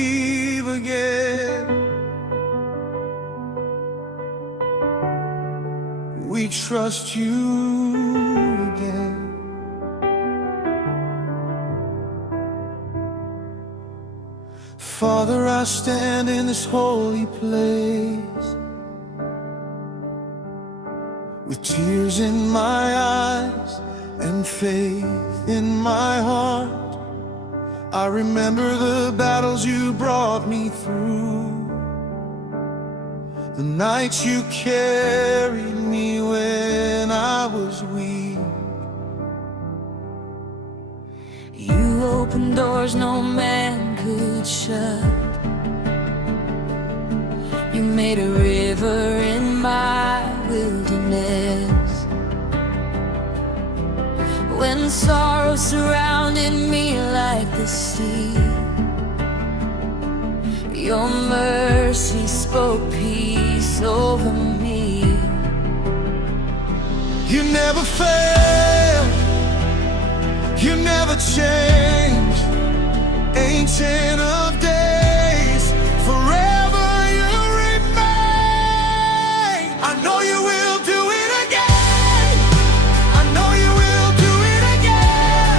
believe again. We trust you again. Father, I stand in this holy place with tears in my eyes and faith in my heart. I remember the battles you brought me through, the nights you carried me when I was weak. You opened doors no man could shut. You made a river in my wilderness. When sorrow surrounded me like the sea, your mercy spoke peace over me. You never fail, you never change, Ancient of Days, forever you remain. I know you will do it again, I know you will do it again.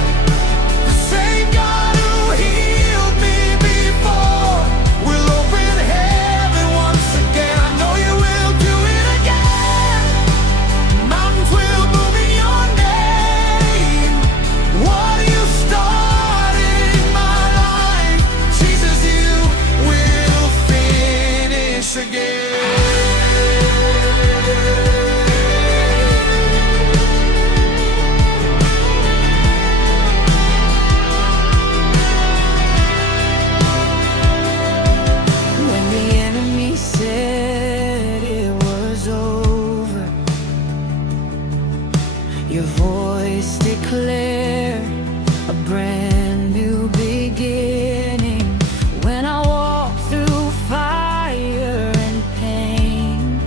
The same God who healed me before will open heaven once again. I know you will do it again. Mountains will move in your name. What you started in my life, Jesus, you will finish again. When the enemy said it was over, your voice declared a brand new beginning. When I walked through fire and pain,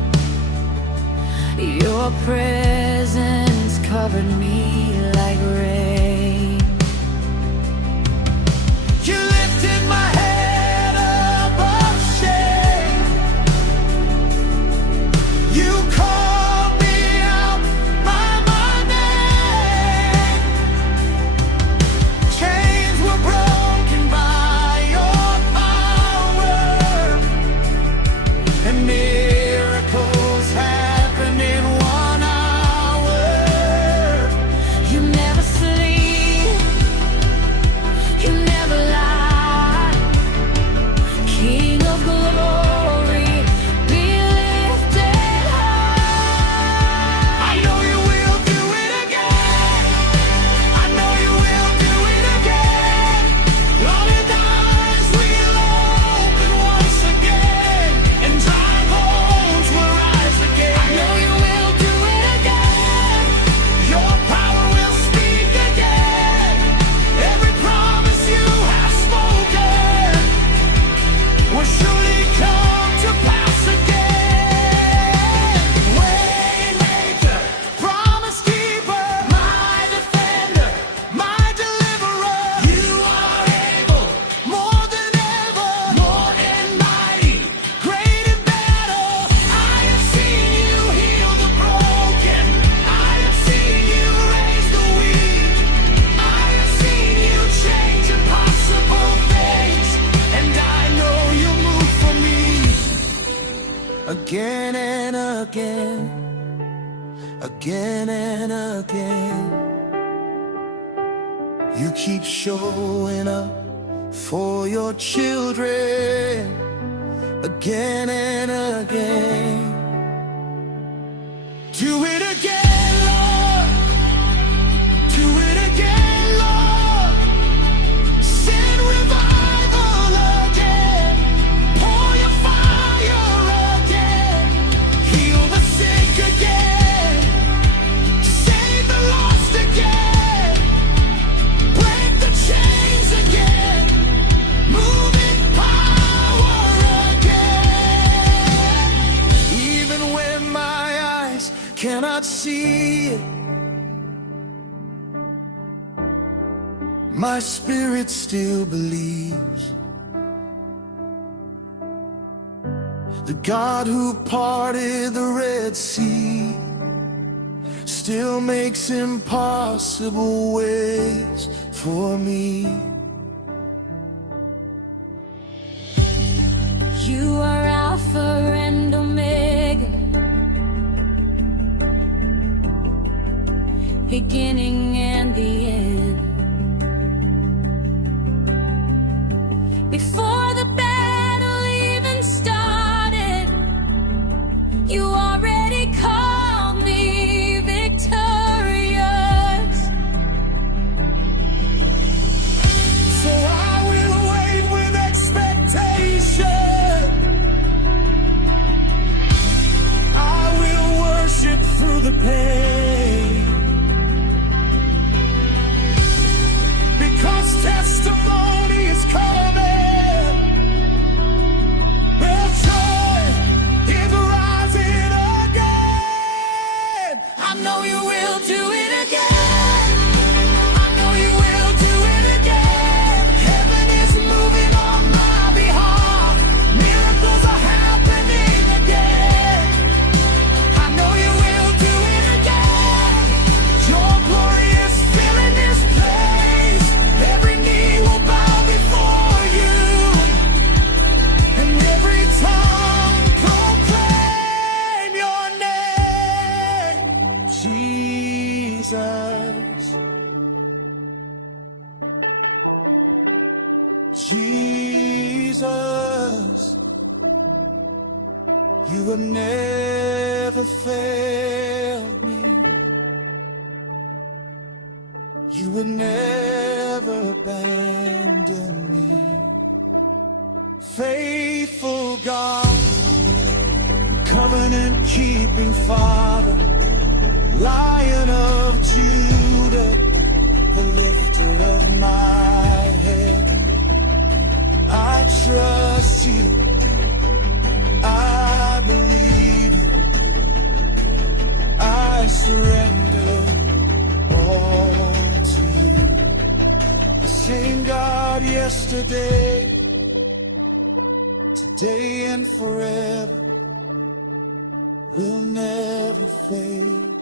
your presence covered me like rain. You lifted my head above shame. You called me out by my name. Chains were broken by your power, and miracles happened in 1 hour. You never sleep, you never lie. King of glory, be lifted high. I know you will do it again. I know you will do it again. Blinded eyes will open once again, and dry bones will rise again. I know you will do it again. Your power will speak again. Every promise you have spoken will surely come to pass again. Waymaker, promise keeper, my defender, my deliverer. You are able, more than ever, more and mighty, great in battle. I have seen you heal the broken. I have seen you raise the weak. I have seen you change impossible things, and I know you move for me again and again, again and again. You keep showing up for your children again and again. Do it again, Lord. Do it again, Lord. Send revival again. Pour your fire again. Heal the sick again. Save the lost again. Break the chains again. Move in power again. Even when my eyes cannot see it, my spirit still believes. The God who parted the Red Sea still makes impossible ways for me. You are Alpha and Omega, beginning and the end. Before the battle even started, you already called me victorious. So I will wait with expectation. I will worship through the pain, because testimony is coming. Well, joy is rising again. I know you will do it again. I know you will do it again. Heaven is moving on my behalf. Miracles are happening again. I know you will do it again. Your glory is filling this place. Every knee will bow before you, and every tongue proclaim your name, Jesus. Jesus, you have never failed me. You would never abandon me. Faithful God, covenant keeping Father, Lion of Judah, the lifter of my head. I trust you, I believe you, I surrender all to you. The same God yesterday, today and forever, will never fail.